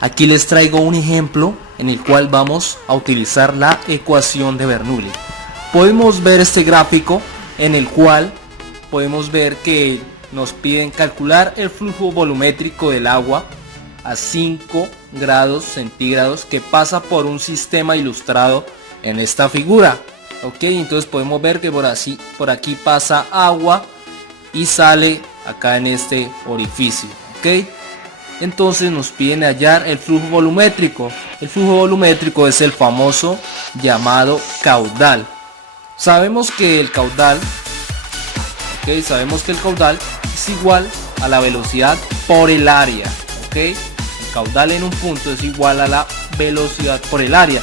Aquí les traigo un ejemplo en el cual vamos a utilizar la ecuación de Bernoulli. Podemos ver este gráfico en el cual podemos ver que nos piden calcular el flujo volumétrico del agua a 5 grados centígrados que pasa por un sistema ilustrado en esta figura. Ok, entonces podemos ver que por aquí pasa agua y sale acá en este orificio. Ok, entonces nos piden hallar el flujo volumétrico. El flujo volumétrico es el famoso llamado caudal. Sabemos que el caudal es igual a la velocidad por el área. ¿Ok? El caudal en un punto es igual a la velocidad por el área.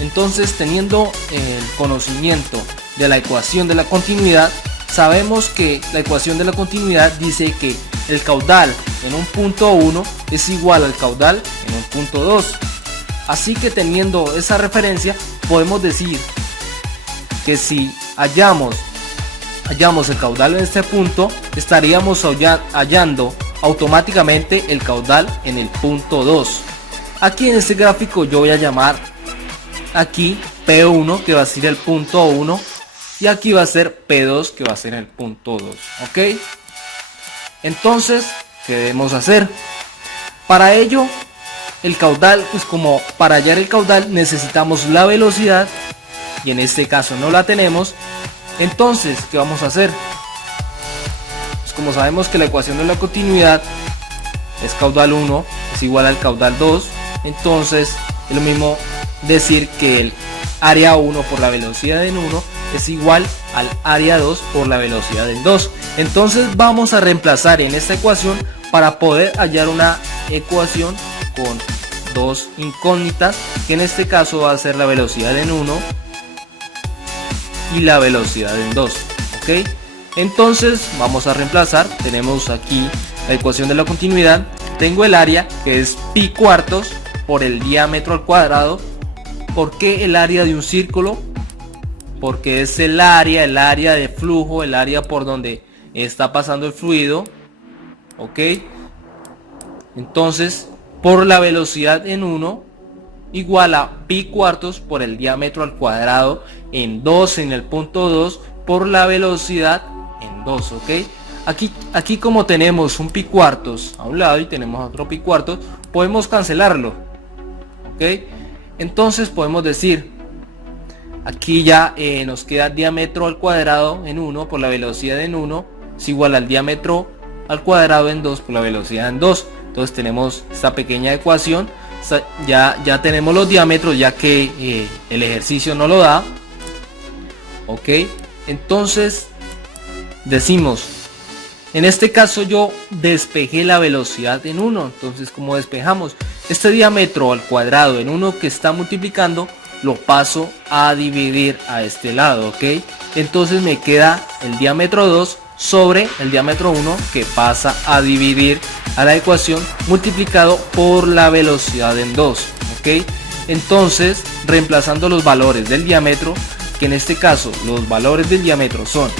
Entonces, teniendo el conocimiento de la ecuación de la continuidad, sabemos que la ecuación de la continuidad dice que el caudal en un punto 1 es igual al caudal en un punto 2. Así que teniendo esa referencia, podemos decir que si hallamos el caudal en este punto, estaríamos hallando automáticamente el caudal en el punto 2. Aquí en este gráfico yo voy a llamar aquí P1, que va a ser el punto 1, y aquí va a ser P2, que va a ser el punto 2. ¿Ok? Entonces, ¿qué debemos hacer? Para ello, el caudal, pues como para hallar el caudal necesitamos la velocidad, y en este caso no la tenemos. Entonces, ¿qué vamos a hacer? Pues como sabemos que la ecuación de la continuidad es caudal 1 es igual al caudal 2, entonces es lo mismo decir que el área 1 por la velocidad en 1 es igual al área 2 por la velocidad en 2. Entonces vamos a reemplazar en esta ecuación para poder hallar una ecuación con dos incógnitas, que en este caso va a ser la velocidad en 1 y la velocidad en 2. ¿Ok? Entonces vamos a reemplazar. Tenemos aquí la ecuación de la continuidad. Tengo el área, que es pi cuartos por el diámetro al cuadrado. ¿Por qué el área de un círculo? Porque es el área de flujo, el área por donde está pasando el fluido. ¿Ok? Entonces, por la velocidad en 1 igual a pi cuartos por el diámetro al cuadrado en 2 en el punto 2 por la velocidad en 2. ¿Ok? Aquí como tenemos un pi cuartos a un lado y tenemos otro pi cuartos, podemos cancelarlo. ¿Ok? Entonces podemos decir, aquí ya nos queda diámetro al cuadrado en 1 por la velocidad en 1 es igual al diámetro al cuadrado en 2 por la velocidad en 2. Entonces tenemos esta pequeña ecuación. Ya tenemos los diámetros, ya que el ejercicio no lo da. Ok, entonces decimos, en este caso yo despejé la velocidad en 1. Entonces, ¿cómo despejamos? Este diámetro al cuadrado en 1 que está multiplicando lo paso a dividir a este lado. Ok, entonces me queda el diámetro 2 sobre el diámetro 1 que pasa a dividir a la ecuación multiplicado por la velocidad en 2. ¿Ok? Entonces, reemplazando los valores del diámetro, que en este caso los valores del diámetro son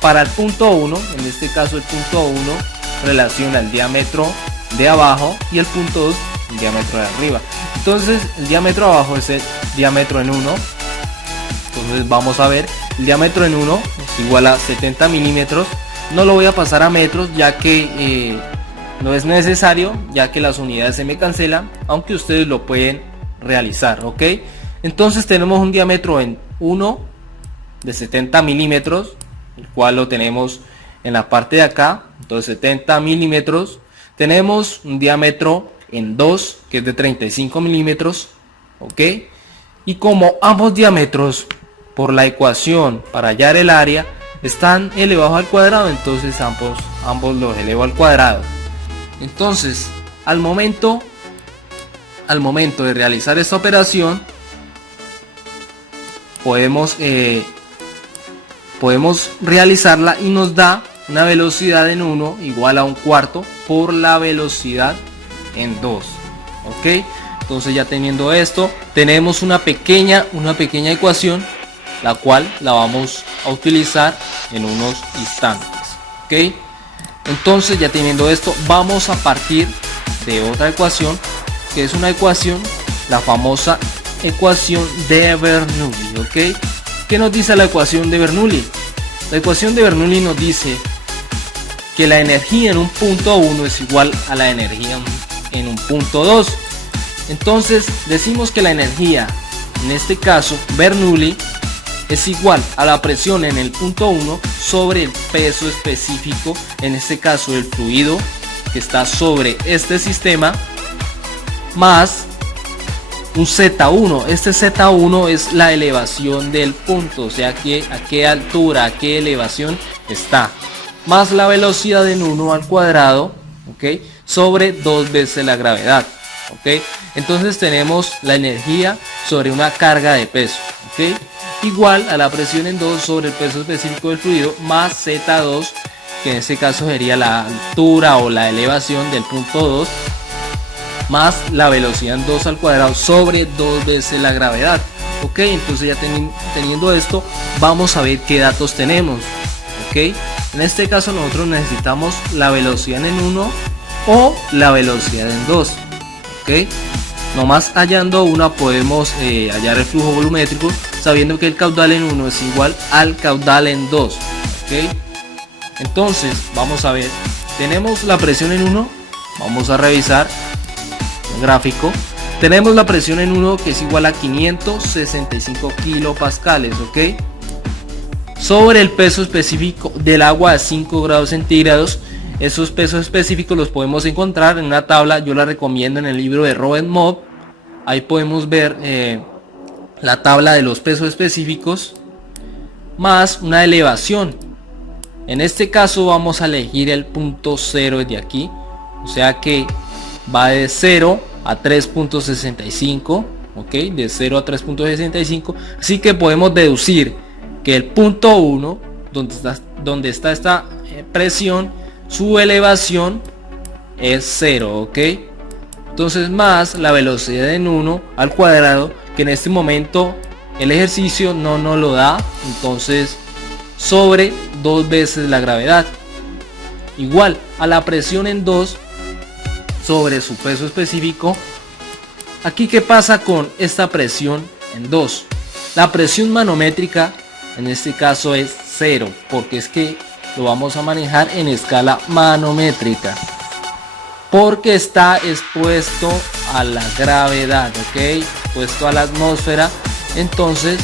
para el punto 1, en este caso el punto 1 relaciona el diámetro de abajo y el punto 2 el diámetro de arriba. Entonces el diámetro abajo es el diámetro en 1. Entonces vamos a ver, el diámetro en 1 es igual a 70 milímetros. No lo voy a pasar a metros, ya que no es necesario, ya que las unidades se me cancelan, aunque ustedes lo pueden realizar. ¿Ok? Entonces tenemos un diámetro en 1 de 70 milímetros, el cual lo tenemos en la parte de acá. Entonces 70 milímetros. Tenemos un diámetro en 2 que es de 35 milímetros. ¿Ok? Y como ambos diámetros por la ecuación para hallar el área están elevados al cuadrado, entonces ambos los elevo al cuadrado. Entonces al momento de realizar esta operación podemos realizarla y nos da una velocidad en 1 igual a un cuarto por la velocidad en 2. ¿Ok? Entonces, ya teniendo esto, tenemos una pequeña ecuación, la cual la vamos a utilizar en unos instantes, ¿ok? Entonces, ya teniendo esto, vamos a partir de otra ecuación, que es una ecuación, la famosa ecuación de Bernoulli, ¿ok? ¿Qué nos dice la ecuación de Bernoulli? La ecuación de Bernoulli nos dice que la energía en un punto 1 es igual a la energía en un punto 2. Entonces decimos que la energía, en este caso Bernoulli, es igual a la presión en el punto 1 sobre el peso específico, en este caso el fluido que está sobre este sistema, más un Z1. Este Z1 es la elevación del punto, o sea, a qué altura, a qué elevación está, más la velocidad en 1 al cuadrado, ¿ok? Sobre 2 veces la gravedad, ¿ok? Entonces tenemos la energía sobre una carga de peso, ¿ok? Igual a la presión en 2 sobre el peso específico del fluido, más Z2, que en este caso sería la altura o la elevación del punto 2, más la velocidad en 2 al cuadrado sobre 2 veces la gravedad, ¿ok? Entonces ya teniendo esto, vamos a ver qué datos tenemos, ¿ok? En este caso nosotros necesitamos la velocidad en 1 o la velocidad en 2, ¿ok? Nomás hallando una podemos hallar el flujo volumétrico, sabiendo que el caudal en 1 es igual al caudal en 2, ¿ok? Entonces vamos a ver, tenemos la presión en 1, vamos a revisar el gráfico. Tenemos la presión en 1 que es igual a 565 kilopascales, ¿ok? Sobre el peso específico del agua a 5 grados centígrados. Esos pesos específicos los podemos encontrar en una tabla, yo la recomiendo en el libro de Robert Mobb. Ahí podemos ver la tabla de los pesos específicos más una elevación. En este caso vamos a elegir el punto 0 desde aquí, o sea que va de 0 a 3.65, ok, de 0 a 3.65, así que podemos deducir que el punto 1, donde está esta presión, su elevación es 0, ok. Entonces más la velocidad en 1 al cuadrado, que en este momento el ejercicio no nos lo da, entonces sobre 2 veces la gravedad, igual a la presión en 2 sobre su peso específico. Aquí, ¿qué pasa con esta presión en 2? La presión manométrica en este caso es 0, porque es que lo vamos a manejar en escala manométrica, porque está expuesto a la gravedad, ok, expuesto a la atmósfera, entonces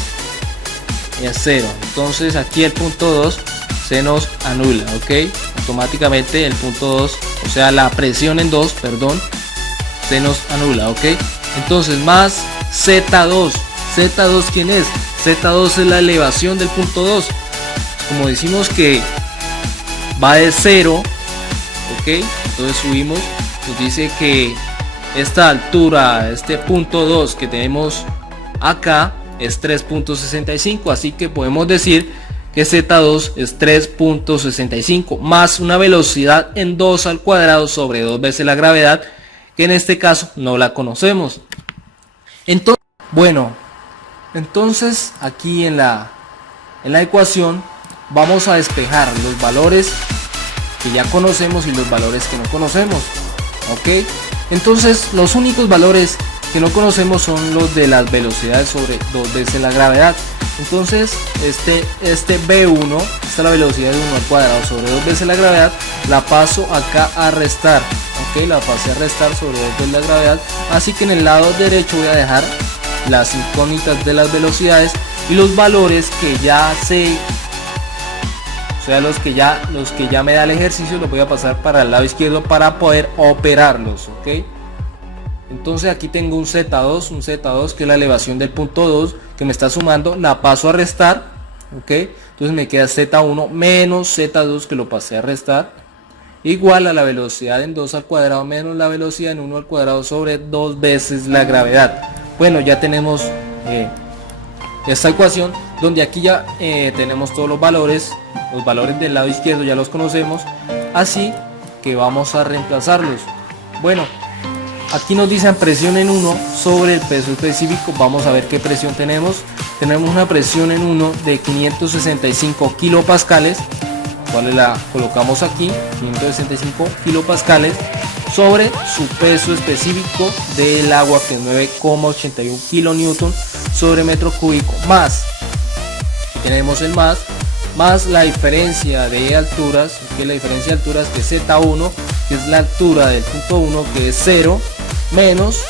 es 0. Entonces aquí el punto 2 se nos anula, ok, automáticamente el punto 2, o sea la presión en 2, perdón, se nos anula, ok. Entonces más Z2. Z2, ¿quién es? Z2 es la elevación del punto 2. Como decimos que va de 0, ok, entonces subimos, nos dice que esta altura, este punto 2 que tenemos acá es 3.65, así que podemos decir que Z2 es 3.65 más una velocidad en 2 al cuadrado sobre 2 veces la gravedad, que en este caso no la conocemos. Entonces, bueno, entonces aquí en la ecuación vamos a despejar los valores que ya conocemos y los valores que no conocemos, ok. Entonces los únicos valores que no conocemos son los de las velocidades sobre 2 veces la gravedad. Entonces este B1, esta es la velocidad de 1 al cuadrado sobre 2 veces la gravedad, la paso acá a restar, ok, la pasé a restar sobre 2 veces la gravedad, así que en el lado derecho voy a dejar las incógnitas de las velocidades y los valores que ya sé, o sea los que ya me da el ejercicio, los voy a pasar para el lado izquierdo para poder operarlos, ok. Entonces aquí tengo un Z2 que es la elevación del punto 2 que me está sumando, la paso a restar, ok. Entonces me queda Z1 menos Z2 que lo pasé a restar, igual a la velocidad en 2 al cuadrado menos la velocidad en 1 al cuadrado sobre 2 veces la gravedad. Bueno, ya tenemos esta ecuación donde aquí ya tenemos todos los valores del lado izquierdo ya los conocemos, así que vamos a reemplazarlos. Bueno, aquí nos dicen presión en 1 sobre el peso específico, vamos a ver qué presión tenemos. tenemos una presión en 1 de 565 kilopascales, cual la colocamos aquí, 565 kilopascales, sobre su peso específico del agua, que es 9,81 kilonewton sobre metro cúbico, más, tenemos el más la diferencia de alturas, que la diferencia de alturas que es Z1, que es la altura del punto 1, que es 0, menos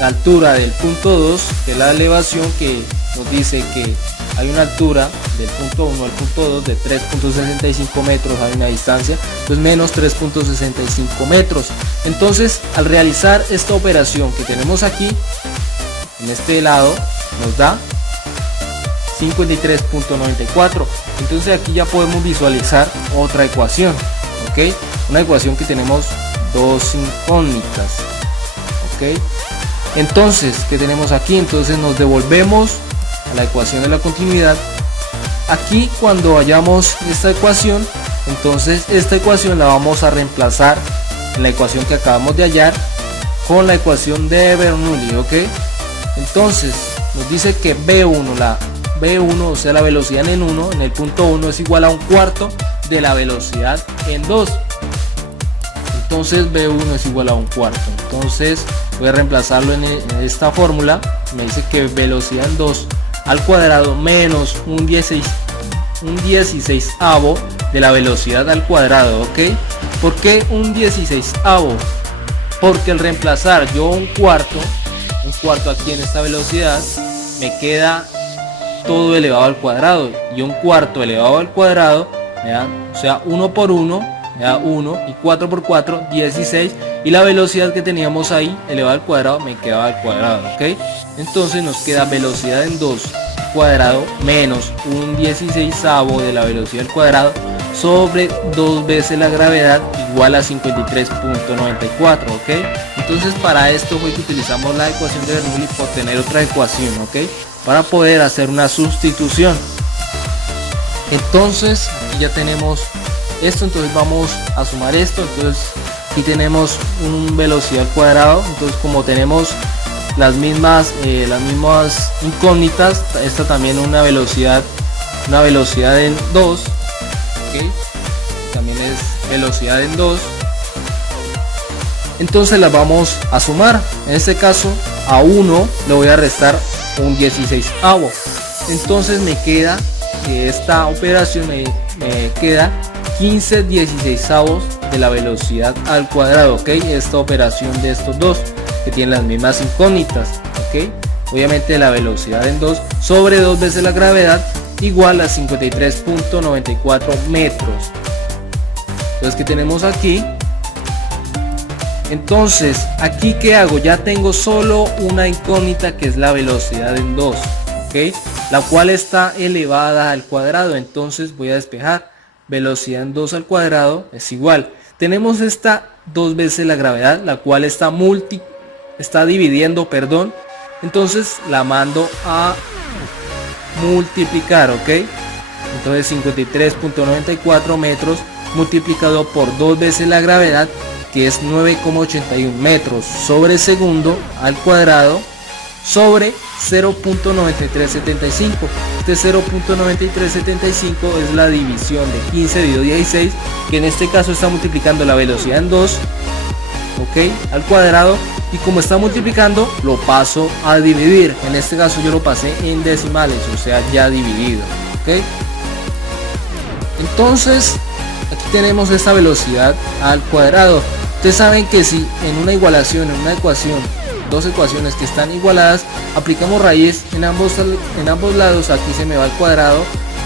la altura del punto 2, que es la elevación, que nos dice que hay una altura del punto 1 al punto 2 de 3.65 metros, hay una distancia, pues menos 3.65 metros. Entonces, al realizar esta operación que tenemos aquí, en este lado, nos da 53.94. Entonces aquí ya podemos visualizar otra ecuación, ¿ok? Una ecuación que tenemos dos incógnitas, ¿ok? Entonces, ¿qué tenemos aquí? Entonces nos devolvemos a la ecuación de la continuidad. Aquí, cuando hallamos esta ecuación, entonces esta ecuación la vamos a reemplazar en la ecuación que acabamos de hallar con la ecuación de Bernoulli, ¿ok? Entonces nos dice que B1, la B1, o sea la velocidad en 1, en el punto 1, es igual a un cuarto de la velocidad en 2. Entonces B1 es igual a un cuarto. Entonces voy a reemplazarlo en esta fórmula. Me dice que velocidad en 2 al cuadrado menos un 16avo de la velocidad al cuadrado, ¿ok? ¿Por qué un 16avo? Porque al reemplazar yo un cuarto aquí en esta velocidad, me queda todo elevado al cuadrado, y un cuarto elevado al cuadrado, ¿vean? O sea, 1 por 1, me da 1, y 4 por 4, 16, y la velocidad que teníamos ahí elevado al cuadrado me quedaba al cuadrado, ¿ok? Entonces nos queda velocidad en 2 cuadrado menos un 16avo de la velocidad al cuadrado sobre 2 veces la gravedad, igual a 53.94, ¿ok? Entonces para esto fue que utilizamos la ecuación de Bernoulli, por tener otra ecuación, ¿ok? Para poder hacer una sustitución. Entonces aquí ya tenemos esto, entonces vamos a sumar esto. Entonces aquí tenemos una velocidad al cuadrado, entonces como tenemos las mismas incógnitas, esta también una velocidad en 2, ¿okay? También es velocidad en 2. Entonces las vamos a sumar. En este caso a 1 le voy a restar un 16avo. Entonces me queda que esta operación me queda 15 16avos de la velocidad al cuadrado, ¿ok? Esta operación de estos dos que tienen las mismas incógnitas, ¿ok? Obviamente la velocidad en 2 sobre 2 veces la gravedad, igual a 53.94 metros. Entonces, ¿qué tenemos aquí? Entonces, aquí ¿qué hago? Ya tengo solo una incógnita, que es la velocidad en 2, ¿ok? La cual está elevada al cuadrado. Entonces voy a despejar. Velocidad en 2 al cuadrado es igual. Tenemos esta 2 veces la gravedad, la cual está dividiendo, perdón. Entonces la mando a multiplicar, ¿ok? Entonces 53.94 metros multiplicado por 2 veces la gravedad, que es 9,81 metros sobre segundo al cuadrado, sobre 0.9375. Este 0.9375 es la división de 15 dividido 16, que en este caso está multiplicando la velocidad en 2, ¿ok? Al cuadrado, y como está multiplicando lo paso a dividir. En este caso yo lo pasé en decimales, o sea ya dividido, ¿ok? Entonces aquí tenemos esta velocidad al cuadrado. Ustedes saben que si en una igualación, en una ecuación, dos ecuaciones que están igualadas, aplicamos raíz en ambos lados, aquí se me va al cuadrado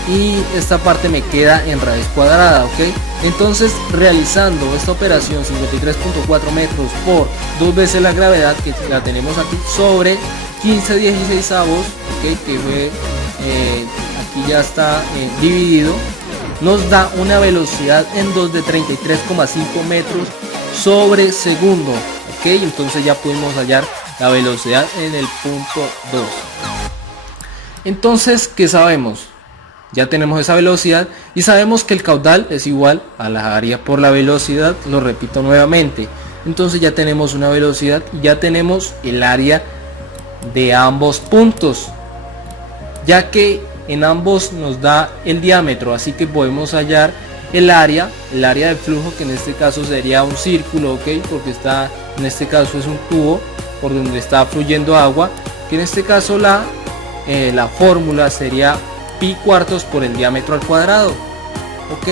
y esta parte me queda en raíz cuadrada, ¿ok? Entonces, realizando esta operación, 53.4 metros por 2 veces la gravedad, que la tenemos aquí, sobre 15 16avos, ¿ok? Que fue, aquí ya está dividido, nos da una velocidad en 2 de 33,5 metros sobre segundo, ¿ok? Entonces ya pudimos hallar la velocidad en el punto 2. Entonces, ¿qué sabemos? Ya tenemos esa velocidad y sabemos que el caudal es igual a la área por la velocidad. Lo repito nuevamente. Entonces ya tenemos una velocidad y ya tenemos el área de ambos puntos. ya que en ambos nos da el diámetro, así que podemos hallar el área del flujo, que en este caso sería un círculo, ok, porque está, en este caso es un tubo por donde está fluyendo agua, que en este caso la fórmula sería pi cuartos por el diámetro al cuadrado, ok.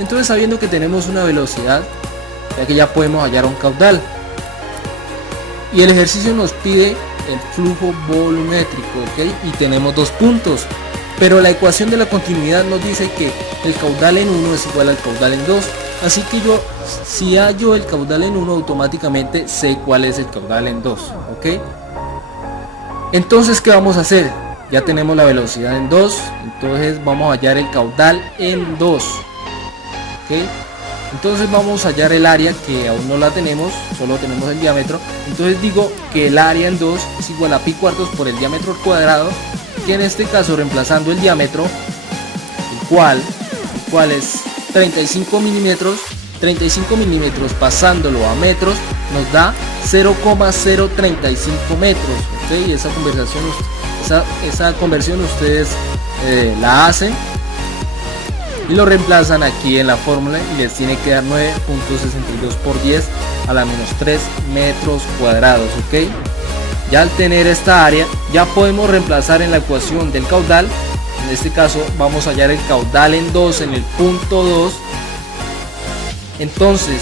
Entonces, sabiendo que tenemos una velocidad, ya que ya podemos hallar un caudal, y el ejercicio nos pide el flujo volumétrico, ok, y tenemos dos puntos, pero la ecuación de la continuidad nos dice que el caudal en 1 es igual al caudal en 2, así que yo, si hallo el caudal en 1, automáticamente sé cuál es el caudal en 2, ok. Entonces, ¿qué vamos a hacer? Ya tenemos la velocidad en 2, entonces vamos a hallar el caudal en 2, ok. Entonces vamos a hallar el área, que aún no la tenemos, solo tenemos el diámetro. Entonces digo que el área en 2 es igual a pi cuartos por el diámetro al cuadrado, que en este caso, reemplazando el diámetro, el cual es 35 milímetros, pasándolo a metros nos da 0,035 metros, ok. Esa conversión ustedes la hacen y lo reemplazan aquí en la fórmula y les tiene que dar 9.62 por 10 a la menos 3 metros cuadrados, ok. Ya al tener esta área, ya podemos reemplazar en la ecuación del caudal. En este caso vamos a hallar el caudal en 2 en el punto 2. Entonces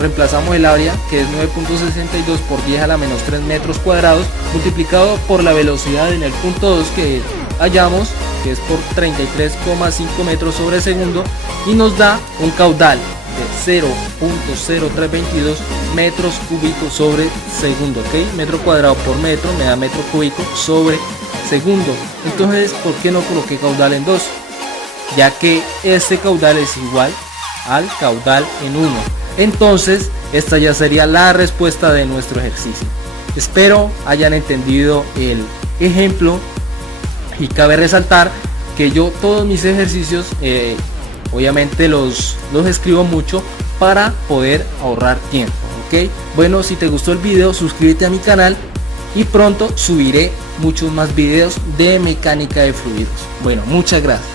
reemplazamos el área, que es 9.62 por 10 a la menos 3 metros cuadrados, multiplicado por la velocidad en el punto 2 que hallamos, que es por 33,5 metros sobre segundo, y nos da un caudal de 0.0322 metros cúbicos sobre segundo, ok. Metro cuadrado por metro me da metro cúbico sobre segundo. Entonces, ¿por qué no coloqué caudal en 2? Ya que este caudal es igual al caudal en 1. Entonces, esta ya sería la respuesta de nuestro ejercicio. Espero hayan entendido el ejemplo, y cabe resaltar que yo todos mis ejercicios obviamente los escribo mucho para poder ahorrar tiempo, ok. Bueno, si te gustó el video, suscríbete a mi canal y pronto subiré muchos más videos de mecánica de fluidos. Bueno, muchas gracias.